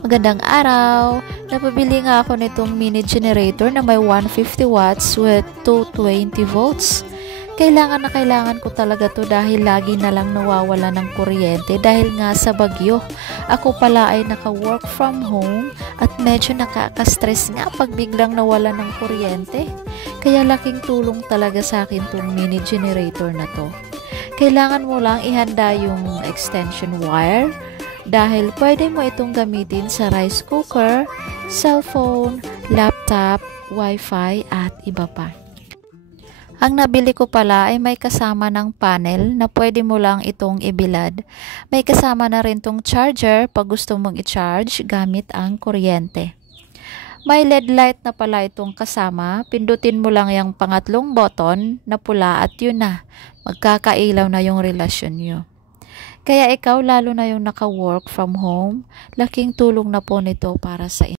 Magandang araw! Napabili nga ako nitong mini generator na may 150 watts with 220 volts. Kailangan na kailangan ko talaga to dahil lagi na lang nawawala ng kuryente dahil nga sa bagyo. Ako pala ay naka-work from home at medyo nakaka-stress nga pag biglang nawala ng kuryente. Kaya laking tulong talaga sa akin tong mini generator na to. Kailangan mo lang ihanda yung extension wire dahil pwede mo itong gamitin sa rice cooker, cellphone, laptop, wifi at iba pa. Ang nabili ko pala ay may kasama ng panel na pwede mo lang itong ibilad. May kasama na rin tong charger pag gusto mong i-charge gamit ang kuryente. May LED light na pala itong kasama. Pindutin mo lang yung pangatlong button na pula at yun na. Magkakailaw na yung relasyon nyo. Kaya ikaw lalo na yung naka-work from home, laking tulong na po nito para sa inyo.